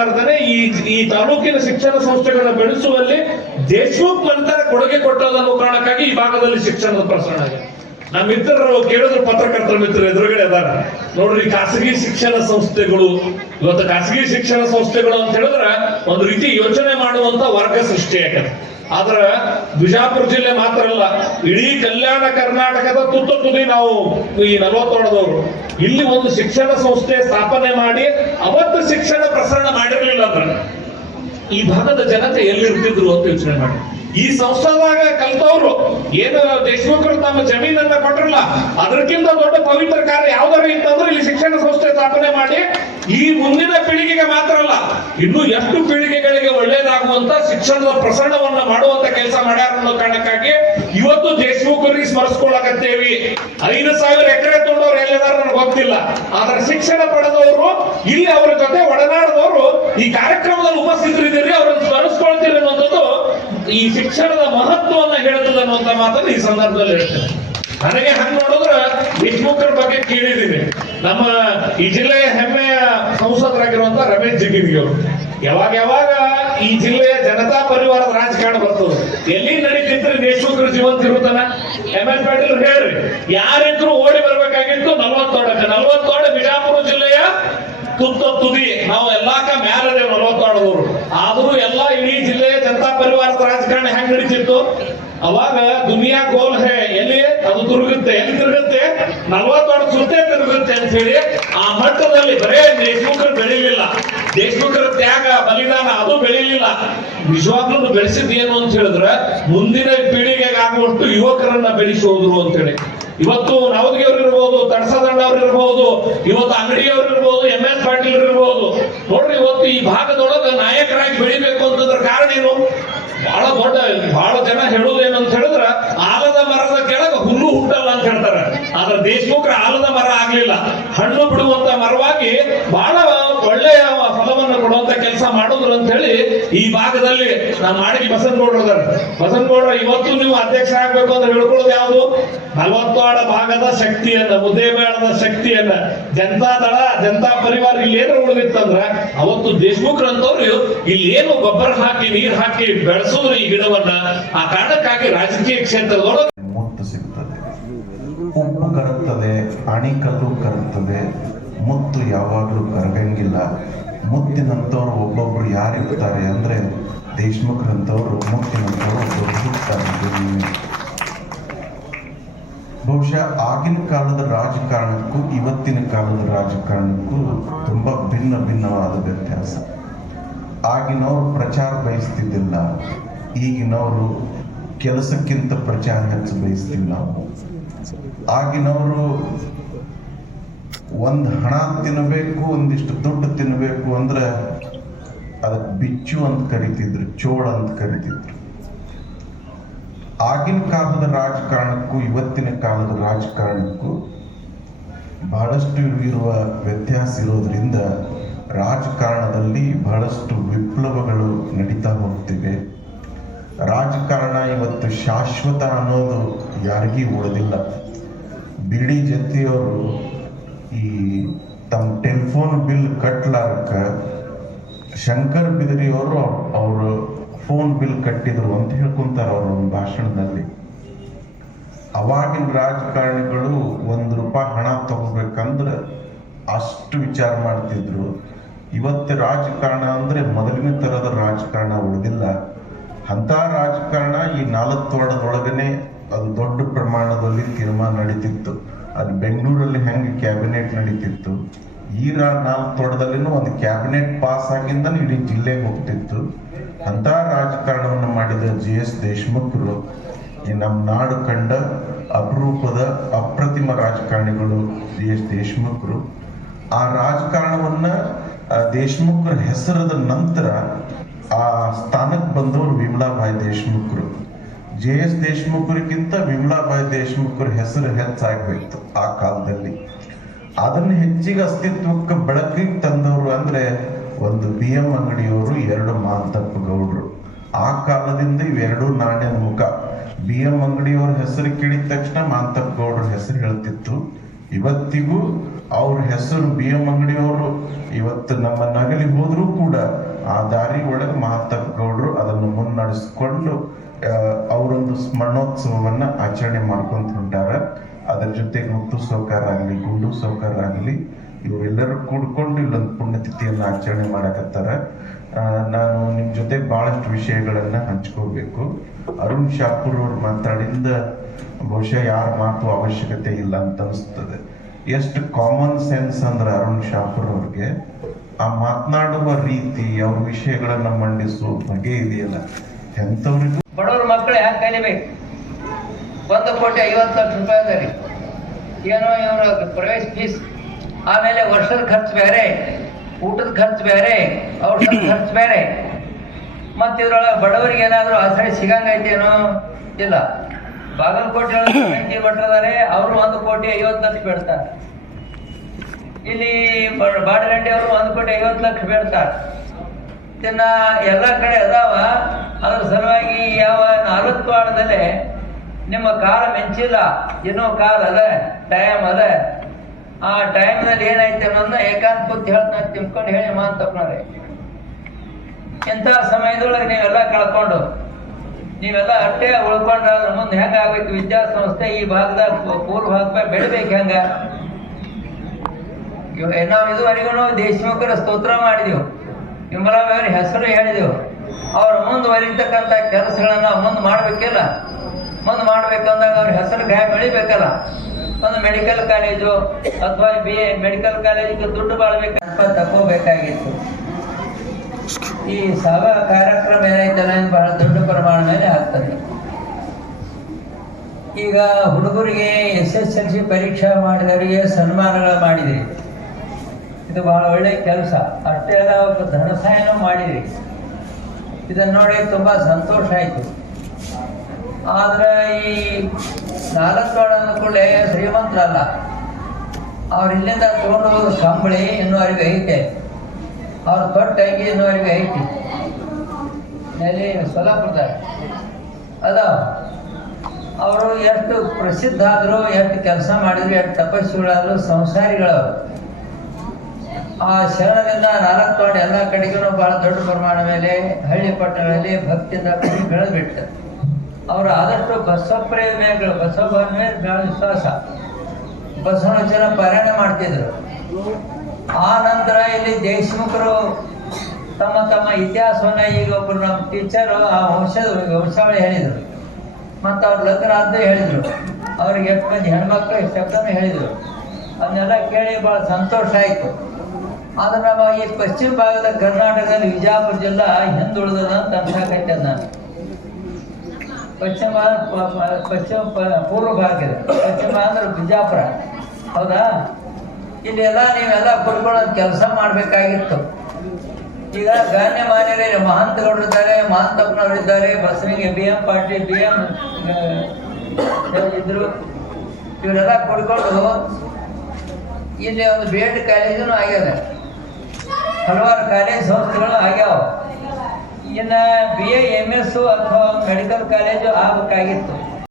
ಮಾಡಲಾರ್ದೇ ಈ ತಾಲೂಕಿನ ಶಿಕ್ಷಣ ಸಂಸ್ಥೆಗಳನ್ನ ಬೆಳೆಸುವಲ್ಲಿ ದೇಶಮುಖ್ ನಂತರ ಕೊಡುಗೆ ಕೊಟ್ಟದನ್ನೋ ಕಾರಣಕ್ಕಾಗಿ ಈ ಭಾಗದಲ್ಲಿ ಶಿಕ್ಷಣದ ಪ್ರಸರಣ ಆಗಿದೆ. ನಮ್ಮ ಮಿತ್ರರು ಕೇಳಿದ್ರು, ಪತ್ರಕರ್ತರ ಮಿತ್ರರು ಎದುರುಗಡೆ ಅದಾರ ನೋಡ್ರಿ, ಖಾಸಗಿ ಶಿಕ್ಷಣ ಸಂಸ್ಥೆಗಳು ಇವತ್ತು ಖಾಸಗಿ ಶಿಕ್ಷಣ ಸಂಸ್ಥೆಗಳು ಅಂತ ಹೇಳಿದ್ರೆ ಒಂದು ರೀತಿ ಯೋಚನೆ ಮಾಡುವಂತ ವರ್ಗ ಸೃಷ್ಟಿಯಾಗತ್ತೆ. ಆದ್ರ ಬಿಜಾಪುರ ಜಿಲ್ಲೆ ಮಾತ್ರ ಅಲ್ಲ, ಇಡೀ ಕಲ್ಯಾಣ ಕರ್ನಾಟಕದ ತುದಿ ನಾವು ಈ 40 ಇಲ್ಲಿ ಒಂದು ಶಿಕ್ಷಣ ಸಂಸ್ಥೆ ಸ್ಥಾಪನೆ ಮಾಡಿ ಅವತ್ತು ಶಿಕ್ಷಣ ಪ್ರಸರಣ ಮಾಡಿರ್ಲಿಲ್ಲ ಅಂದ್ರೆ ಈ ಭಾಗದ ಜನತೆ ಎಲ್ಲಿರ್ತಿದ್ರು ಅಂತ ಯೋಚನೆ ಮಾಡಿ. ಈ ಸಂಸ್ಥಾದಾಗ ಕಲ್ತವ್ರು ಏನು ದೇಶಮುಖರು ತಮ್ಮ ಜಮೀನನ್ನ ಕೊಟ್ರಲ್ಲ, ಅದಕ್ಕಿಂತ ದೊಡ್ಡ ಪವಿತ್ರ ಕಾರ್ಯ ಯಾವ್ದಾರು ಇತ್ತಂದ್ರೆ ಇಲ್ಲಿ ಶಿಕ್ಷಣ ಸಂಸ್ಥೆ ಸ್ಥಾಪನೆ ಮಾಡಿ ಈ ಮುಂದಿನ ಪೀಳಿಗೆಗೆ ಮಾತ್ರ ಅಲ್ಲ, ಇನ್ನು ಎಷ್ಟು ಪೀಳಿಗೆಗಳಿಗೆ ಒಳ್ಳೇದಾಗುವಂತ ಶಿಕ್ಷಣದ ಪ್ರಸರಣವನ್ನ ಮಾಡುವಂತ ಕೆಲಸ ಮಾಡ್ಯಾರ ಅನ್ನೋ ಕಾರಣಕ್ಕಾಗಿ ಇವತ್ತು ದೇಶಮುಖರಿಗೆ ಸ್ಮರಿಸ್ಕೊಳ್ಳಕತ್ತೇವಿ. 5,000 ಎಕರೆ ತೊಗೊಂಡವ್ರು ಎಲ್ಲಿದಾರ ನನಗೆ ಗೊತ್ತಿಲ್ಲ, ಆದ್ರೆ ಶಿಕ್ಷಣ ಪಡೆದವರು ಇಲ್ಲಿ ಅವರ ಜೊತೆ ಒಡನಾಡದವರು ಈ ಕಾರ್ಯಕ್ರಮದಲ್ಲಿ ಉಪಸ್ಥಿತರಿದ್ದೀರಿ, ಅವರನ್ನು ಸ್ಮರಿಸ್ಕೊಳ್ತೀರಿ ಅನ್ನುವಂಥದ್ದು ಈ ಶಿಕ್ಷಣದ ಮಹತ್ವವನ್ನ ಹೇಳುತ್ತದೆ ಅನ್ನುವಂತ ಮಾತನ್ನು ಈ ಸಂದರ್ಭದಲ್ಲಿ ಹೇಳ್ತೇನೆ. ನನಗೆ ಹಂಗ ನೋಡಿದ್ರೆ ದೇಶಮುಖರ ಬಗ್ಗೆ ಕೇಳಿದ್ದೀನಿ. ನಮ್ಮ ಈ ಜಿಲ್ಲೆಯ ಹೆಮ್ಮೆಯ ಸಂಸದರಾಗಿರುವಂತ ರಮೇಶ್ ಜಿಗಜಿಣಗಿ ಅವರು ಯಾವಾಗ ಈ ಜಿಲ್ಲೆಯ ಜನತಾ ಪರಿವಾರದ ರಾಜಕಾರಣ ಬರ್ತದೆ, ಎಲ್ಲಿ ನಡೀತಿದ್ರೆ ದೇಶಮುಖರ ಜೀವಂತ ಇರುತ್ತಾನ. MS ಪಾಟೀಲ್ ಹೇಳ್ರಿ, ಯಾರಿದ್ರು ಓಡಿ ಬರ್ಬೇಕಾಗಿತ್ತು 40 ಬಿಜಾಪುರ ಜಿಲ್ಲೆಯ ತುದಿ ನಾವು ಎಲ್ಲಾಕ ಮ್ಯಾಲದೆ 40 ಆದ್ರೂ ಎಲ್ಲ ಇಡೀ ಜಿಲ್ಲೆಯ ಜನತಾ ಪರಿವಾರದ ರಾಜಕಾರಣ ಹೆಂಗ್ ನಡೀತಿತ್ತು ಅವಾಗ ದುನಿಯಾ ಗೋಲ್ ಹೇ, ಎಲ್ಲಿ ಅದು ತಿರುಗುತ್ತೆ, ಎಲ್ಲಿ ತಿರುಗುತ್ತೆ 40 ಸುತ್ತೆ ತಿರುಗುತ್ತೆ ಅಂತ ಹೇಳಿ ಆ ಮಟ್ಟದಲ್ಲಿ ಬರೇ ದೇಶಮುಖರು ಬೆಳಿಲಿಲ್ಲ, ದೇಶಮುಖರ ತ್ಯಾಗ ಬಲಿದಾನ ಅದು ಬೆಳಿಲಿಲ್ಲ. ನಿಜವಾಗ್ಲೂ ಬೆಳೆಸಿದ್ ಏನು ಅಂತ ಹೇಳಿದ್ರೆ ಮುಂದಿನ ಪೀಳಿಗೆಗೆ ಆಗುವಷ್ಟು ಯುವಕರನ್ನ ಬೆಳೆಸೋದ್ರು ಅಂತ ಹೇಳಿ. ಇವತ್ತು ನವದಗಿಯವ್ರು ಇರ್ಬೋದು, ತಡಸದಂಡ ಅವ್ರು ಇರ್ಬೋದು, ಇವತ್ತು ಅಂಗಡಿಯವ್ರು ಇರ್ಬೋದು, MS ಪಾಟೀಲ್ ಇರ್ಬೋದು. ನೋಡ್ರಿ, ಇವತ್ತು ಈ ಭಾಗದೊಳಗೆ ನಾಯಕರಾಗಿ ಬೆಳಿಬೇಕು ಅಂತಂದ್ರ ಕಾರಣ ಏನು? ಬಹಳ ಜನ ಹೇಳುವುದು ಏನಂತ ಹೇಳಿದ್ರ ಆಲದ ಮರದ ಕೆಳಗೆ ಹುಲ್ಲು ಹುಟ್ಟಲ್ಲ ಅಂತ ಹೇಳ್ತಾರೆ. ಆದ್ರೆ ದೇಶಮುಖರ ಆಲದ ಮರ ಆಗ್ಲಿಲ್ಲ, ಹಣ್ಣು ಬಿಡುವಂತ ಮರವಾಗಿ ಬಹಳ ಒಳ್ಳೆಯ ಫಲವನ್ನು ಕೊಡುವಂತ ಕೆಲಸ ಮಾಡಿದ್ರು ಅಂತ ಹೇಳಿ ಈ ಭಾಗದಲ್ಲಿ ನಮ್ಮ ಮಾಡಗಿ ಬಸನಗೌಡ್ರ ಇವತ್ತು ನೀವು ಅಧ್ಯಕ್ಷ ಆಗ್ಬೇಕು ಅಂತ ಹೇಳ್ಕೊಳ್ಳೋದು ಯಾವುದು? 40 ಭಾಗದ ಶಕ್ತಿಯನ್ನ, ಮುದ್ದೇಬೇಳದ ಶಕ್ತಿಯನ್ನ, ಜನತಾದಳ ಜನತಾ ಪರಿವಾರ ಇಲ್ಲಿ ಏನು ಉಳಿದಿತ್ತಂದ್ರ ಅವತ್ತು ದೇಶಮುಖರಂತವ್ರು ಇಲ್ಲಿ ಏನು ಗೊಬ್ಬರ ಹಾಕಿ ನೀರು ಹಾಕಿ ಬೆಳೆಸಿದ್ರು ಈ ಗಿಡವನ್ನ. ಆ ಕಾರಣಕ್ಕಾಗಿ ರಾಜಕೀಯ ಕ್ಷೇತ್ರದೊಳಗೆ ಮುತ್ತು ಸಿಗ್ತದೆ, ಉಪ್ಪು ಕರಗ್ತದೆ, ಅಣಿಕಲ್ಲು ಕರಗ್ತದೆ, ಮುತ್ತು ಯಾವಾಗಲೂ ಕರಗಂಗಿಲ್ಲ. ಮುತ್ತಿನಂತವ್ರು ಒಬ್ಬೊಬ್ರು ಯಾರಿರ್ತಾರೆ ಅಂದ್ರೆ ದೇಶಮುಖರಂತವ್ರು ಮುತ್ತಿನಂತವ್ರು ಬಹುಶಃ ಆಗಿನ ಕಾಲದ ರಾಜಕಾರಣಕ್ಕೂ ಇವತ್ತಿನ ಕಾಲದ ರಾಜಕಾರಣಕ್ಕೂ ತುಂಬಾ ಭಿನ್ನವಾದ ವ್ಯತ್ಯಾಸ. ಆಗಿನವರು ಪ್ರಚಾರ ಬಯಸ್ತಿದ್ದಿಲ್ಲ, ಈಗಿನವರು ಕೆಲಸಕ್ಕಿಂತ ಪ್ರಚಾರ ಹೆಚ್ಚು ಬಯಸ್ತೀವಿ ನಾವು. ಆಗಿನವರು ಒಂದು ಹಣ ತಿನ್ನಬೇಕು, ಒಂದಿಷ್ಟು ದುಡ್ಡು ತಿನ್ನಬೇಕು ಅಂದ್ರೆ ಅದಕ್ಕೆ ಬಿಚ್ಚು ಅಂತ ಕರಿತಿದ್ರು, ಚೋಳ ಅಂತ ಕರಿತಿದ್ರು. ಆಗಿನ ಕಾಲದ ರಾಜಕಾರಣಕ್ಕೂ ಇವತ್ತಿನ ಕಾಲದ ರಾಜಕಾರಣಕ್ಕೂ ಬಹಳಷ್ಟು ಇರುವ ವ್ಯತ್ಯಾಸ ಇರೋದ್ರಿಂದ ರಾಜಕಾರಣದಲ್ಲಿ ಬಹಳಷ್ಟು ವಿಪ್ಲವಗಳು ನಡೀತಾ ಹೋಗ್ತಿವೆ. ರಾಜಕಾರಣ ಇವತ್ತು ಶಾಶ್ವತ ಅನ್ನೋದು ಯಾರಿಗೂ ಉಳಿದಿಲ್ಲ. ಬಿಡಿ ಜೊತೆಯವರು ಈ ತಮ್ಮ ಟೆಲಿಫೋನ್ ಬಿಲ್ ಕಟ್ಲಾರಕ್ಕ ಶಂಕರ್ ಬಿದರಿಯವರು ಅವರು ಫೋನ್ ಬಿಲ್ ಕಟ್ಟಿದ್ರು ಅಂತ ಹೇಳ್ಕೊಂತಾರ ಅವ್ರ ಒಂದು ಭಾಷಣದಲ್ಲಿ. ಅವಾಗಿನ ರಾಜಕಾರಣಿಗಳು ₹1 ಹಣ ತಗೋಬೇಕಂದ್ರೆ ಅಷ್ಟು ವಿಚಾರ ಮಾಡ್ತಿದ್ರು. ಇವತ್ತು ರಾಜಕಾರಣ ಅಂದ್ರೆ ಮೊದಲಿನ ತರದ ರಾಜಕಾರಣ ಉಳಿದಿಲ್ಲ. ಅಂತ ರಾಜಕಾರಣ ಈ 4 ವರ್ಷದೊಳಗನೆ ಅದು ದೊಡ್ಡ ಪ್ರಮಾಣದಲ್ಲಿ ತೀರ್ಮಾನ ನಡೀತಿತ್ತು. ಅದು ಬೆಂಗಳೂರಲ್ಲಿ ಹೆಂಗೆ ಕ್ಯಾಬಿನೆಟ್ ನಡೀತಿತ್ತು, ಈ 4 ವರ್ಷದಲ್ಲಿನೂ ಒಂದು ಕ್ಯಾಬಿನೆಟ್ ಪಾಸ್ ಆಗಿಂದ ಇಡೀ ಜಿಲ್ಲೆಗೆ ಹೋಗ್ತಿತ್ತು. ಅಂತ ರಾಜಕಾರಣವನ್ನು ಮಾಡಿದ GS ದೇಶಮುಖರು ಈ ನಮ್ಮ ನಾಡು ಕಂಡ ಅಪರೂಪದ ಅಪ್ರತಿಮ ರಾಜಕಾರಣಿಗಳು GS ದೇಶಮುಖರು. ಆ ರಾಜಕಾರಣವನ್ನ ದೇಶಮುಖರ ಹೆಸರದ ನಂತರ ಆ ಸ್ಥಾನಕ್ಕೆ ಬಂದವರು ವಿಮಲಾಬಾಯಿ ದೇಶಮುಖರು. JS ದೇಶಮುಖರಿಗಿಂತ ವಿಮಲಾಬಾಯಿ ದೇಶಮುಖರ ಹೆಸರು ಹೆಚ್ಚಾಗಬೇಕು ಆ ಕಾಲದಲ್ಲಿ. ಅದನ್ನು ಹೆಚ್ಚಿಗೆ ಅಸ್ತಿತ್ವಕ್ಕೆ ಬೆಳಕಿಗೆ ತಂದವರು ಅಂದ್ರೆ ಒಂದು BM ಅಂಗಡಿಯವರು, 2 ಮಾಂತಪ್ಪ ಗೌಡ್ರು. ಆ ಕಾಲದಿಂದ ಇವೆರಡೂ ನಾಣ್ಯದ ಮುಖ. BM ಅಂಗಡಿಯವ್ರ ಹೆಸರು ಕೇಳಿದ ತಕ್ಷಣ ಮಾಂತಪ್ಪ ಗೌಡ್ರ ಹೆಸರು ಹೇಳ್ತಿತ್ತು. ಇವತ್ತಿಗೂ ಅವ್ರ ಹೆಸರು BM ಅಂಗಡಿಯವರು ಇವತ್ತು ನಮ್ಮ ನಗಲಿ ಹೋದ್ರೂ ಕೂಡ ಆ ದಾರಿ ಒಳಗೆ ಮಹಾತ್ಮ ಗೌಡರು ಅದನ್ನು ಮುನ್ನಡೆಸ್ಕೊಂಡು ಅವರೊಂದು ಸ್ಮರಣೋತ್ಸವವನ್ನ ಆಚರಣೆ ಮಾಡ್ಕೊಂತ ಹೊಂಟಾರ. ಅದರ ಜೊತೆಗೆ ಮುತ್ತು ಸೌಕಾರ ಆಗಲಿ, ಗುಂಡು ಸೌಕಾರ ಆಗಲಿ, ಇವರೆಲ್ಲರೂ ಕೂಡ್ಕೊಂಡು ಇಲ್ಲೊಂದು ಪುಣ್ಯತಿಥಿಯನ್ನು ಆಚರಣೆ ಮಾಡಕತ್ತಾರ. ನಾನು ನಿಮ್ಮ ಜೊತೆ ಬಹಳಷ್ಟು ವಿಷಯಗಳನ್ನ ಹಂಚ್ಕೋಬೇಕು. ಅರುಣ್ ಶಾಪುರ್ ಅವ್ರು ಮಾತಾಡಿಂದ ಬಹುಶಃ ಯಾರ ಮಾತು ಅವಶ್ಯಕತೆ ಇಲ್ಲ ಅಂತ ಅನಿಸ್ತದೆ. ಎಷ್ಟು ಕಾಮನ್ ಸೆನ್ಸ್ ಅಂದ್ರೆ ಅರುಣ್ ಶಾಪುರ್ ಅವ್ರಿಗೆ ಆ ಮಾತನಾಡುವ ರೀತಿ, ಅವ್ರ ವಿಷಯಗಳನ್ನ ಮಂಡಿಸುವ ಬಗೆ ಇದೆಯಲ್ಲ, ಎಂಥವ್ರಿಗೂ ಬಡವ್ರ ಮಕ್ಕಳು ಯಾಕೆ ಕಲಿಬೇಕು? 1,50,00,000 ಅದ ರೀ ಏನೋ ಇವ್ರ ಪ್ರವೇಶ ಫೀಸ್, ಆಮೇಲೆ ವರ್ಷದ ಖರ್ಚು ಬೇರೆ, ಊಟದ ಖರ್ಚು ಬೇರೆ, ಔಷಧ ಖರ್ಚು ಬೇರೆ. ಮತ್ತು ಇದ್ರೊಳಗೆ ಬಡವರಿಗೆ ಏನಾದರೂ ಆಸರೆ ಸಿಗಂಗೈತೇನೋ ಇಲ್ಲ. ಬಾಗಲಕೋಟೆ ಭಟ್ರು ಅದಾರೆ, ಅವರು 1,50,00,000 ಬೇಡ್ತಾರೆ. ಇಲ್ಲಿ ಬಾಡಗಂಡಿ ಅವರು 1,50,00,000 ಬೇಡ್ತಾರೆ. ಇನ್ನ ಎಲ್ಲ ಕಡೆ ಅದಾವ. ಅದ್ರ ಸಲುವಾಗಿ ಯಾವ 40 ವಾರದಲ್ಲೇ ನಿಮ್ಮ ಕಾಲ ಮೆಂಚಿಲ್ಲ, ಇನ್ನೂ ಕಾಲ ಅದ, ಟೈಮ್ ಅದ. ಆ ಟೈಮ್ನಲ್ಲಿ ಏನೈತೆ ಅನ್ನೋದನ್ನ ಏಕಾಂತ ಕೂತ್ ಹೇಳ್ತಾನೆ, ತಿಳ್ಕೊಂಡು ಹೇಳಿ ಮಾತಪ್ಪನವ್ರೆ. ಇಂಥ ಸಮಯದೊಳಗೆ ನೀವೆಲ್ಲ ಕಳ್ಕೊಂಡು ನೀವೆಲ್ಲ ಅಟ್ಟೆ ಉಳ್ಕೊಂಡ್ರೆ ಅದ್ರ ಮುಂದೆ ಹೆಂಗಾಗ್ಬೇಕು? ವಿದ್ಯಾಸಂಸ್ಥೆ ಈ ಭಾಗದಾಗ ಪೂರ್ವ ಭಾಗದಾಗ ಬೆಳಿಬೇಕು ಹೆಂಗ? ನಾವು ಇದುವರೆಗೂ ದೇಶಮುಖರ ಸ್ತೋತ್ರ ಮಾಡಿದೆವು, ವಿಮಲಾವರ ಹೆಸರು ಹೇಳಿದೆವು. ಅವ್ರು ಮುಂದುವರಿತಕ್ಕಂಥ ಕೆಲಸಗಳನ್ನ ಮುಂದೆ ಮಾಡ್ಬೇಕಿಲ್ಲ. ಮುಂದೆ ಮಾಡ್ಬೇಕಂದಾಗ ಅವ್ರ ಹೆಸರು ಗಾಯ ಬೆಳಿಬೇಕಲ್ಲ. ಒಂದು ಮೆಡಿಕಲ್ ಕಾಲೇಜು ಅಥವಾ ಮೆಡಿಕಲ್ ಕಾಲೇಜಿಗೆ ದುಡ್ಡು ಬಾಳ್ಬೇಕಂತ ತಗೋಬೇಕಾಗಿತ್ತು. ಈ ಸಭಾ ಕಾರ್ಯಕ್ರಮ ಏನೈತಲ್ಲ ಬಹಳ ದೊಡ್ಡ ಪ್ರಮಾಣ ಮೇಲೆ ಆಗ್ತದೆ. ಈಗ ಹುಡುಗರಿಗೆ SSLC ಪರೀಕ್ಷಾ ಮಾಡಿದವರಿಗೆ ಸನ್ಮಾನಗಳು ಮಾಡಿದ್ರಿ, ಇದು ಬಹಳ ಒಳ್ಳೆಯ ಕೆಲಸ. ಅಷ್ಟೇ ಅಲ್ಲ, ಧನ ಸಹಾಯನೂ ಮಾಡಿದ್ರಿ. ಇದನ್ನು ನೋಡಿ ತುಂಬಾ ಸಂತೋಷ ಆಯಿತು. ಆದ್ರೆ ಈ 4 ವಾರ ಕೂಡಲೇ ಶ್ರೀಮಂತರಲ್ಲ, ಅವ್ರು ಇಲ್ಲಿಂದ ತಗೊಂಡು ಹೋಗೋದು ಕಂಬಳಿ ಇನ್ನೂವರೆಗೆ ಐತೆ, ಅವ್ರ ತೊಟ್ಟ ಅಂಗಿ ಇನ್ನೂವರೆಗೆ ಐತಿ. ನೆಲೆ ಸೊಲ್ಲಾಪುರದಾಗ ಅದ. ಅವರು ಎಷ್ಟು ಪ್ರಸಿದ್ಧ ಆದ್ರು, ಎಷ್ಟು ಕೆಲಸ ಮಾಡಿದ್ರು, ಎಷ್ಟು ತಪಸ್ಸುಗಳಾದ್ರು, ಸಂಸಾರಿಗಳವರು. ಆ ಶರಣದಿಂದ 4 ವಾರ ಎಲ್ಲ ಕಡೆಗೂ ಬಹಳ ದೊಡ್ಡ ಪ್ರಮಾಣ ಮೇಲೆ ಹಳ್ಳಿ ಪಟ್ಟಣಗಳಲ್ಲಿ ಭಕ್ತಿಯಿಂದ ಬೆಳೆದ್ಬಿಟ್ಟು ಅವರು ಆದಷ್ಟು ಬಸವಪ್ರೇಮಿಗಳು, ಬಸವನ ಮೇಲೆ ಬಹಳ ವಿಶ್ವಾಸ, ಬಸವನ ಪಾರಾಯಣ ಮಾಡ್ತಿದ್ರು. ಆ ನಂತರ ಇಲ್ಲಿ ದೇಶಮುಖರು ತಮ್ಮ ತಮ್ಮ ಇತಿಹಾಸವನ್ನ, ಈಗ ಒಬ್ಬರು ನಮ್ಮ ಟೀಚರು ಆ ವಂಶಾವಳಿ ಹೇಳಿದರು, ಮತ್ತು ಅವ್ರ ಲಗ್ನ ಆದ್ದು ಹೇಳಿದರು, ಅವ್ರಿಗೆ ಎಷ್ಟು ಮಂದಿ ಹೆಣ್ಮಕ್ಳು ಶಬ್ದನೂ ಹೇಳಿದರು. ಅದನ್ನೆಲ್ಲ ಕೇಳಿ ಭಾಳ ಸಂತೋಷ ಆಯಿತು. ಆದ್ರೆ ನಮ್ಮ ಈ ಪಶ್ಚಿಮ ಭಾಗದ ಕರ್ನಾಟಕದಲ್ಲಿ ವಿಜಯಪುರ ಜಿಲ್ಲಾ ಹಿಂದುಳಿದದ ಅಂತ ಅನ್ಸಾಕೈತೆ. ನಾನು ಪಶ್ಚಿಮ ಪೂರ್ವ ಭಾಗ ಇದೆ, ಪಶ್ಚಿಮ ಅಂದ್ರೆ ಬಿಜಾಪುರ, ಹೌದಾ? ಇಲ್ಲಿ ಎಲ್ಲ ನೀವೆಲ್ಲ ಕುಡ್ಕೊಳ್ಳೋದು ಕೆಲಸ ಮಾಡಬೇಕಾಗಿತ್ತು. ಈಗ ಗಣ್ಯಮಾನ್ಯರೇ ಮಹಂತಗೌಡರು ಇದ್ದಾರೆ, ಮಹಂತಪ್ಪನವರು ಇದ್ದಾರೆ, ಬಸವನಿಗೆ BM ಪಾಟೀಲ್, BM ಇದ್ರು. ಇವರೆಲ್ಲ ಕುಡ್ಕೊಂಡು ಇಲ್ಲಿ ಒಂದು BEd ಕಾಲೇಜೂ ಆಗ್ಯದ, ಹಲವಾರು ಕಾಲೇಜ್ ಸಂಸ್ಥೆಗಳು ಆಗ್ಯಾವ. ಇನ್ನು BA MS ಅಥವಾ ಮೆಡಿಕಲ್ ಕಾಲೇಜು ಆಗಬೇಕಾಗಿತ್ತು.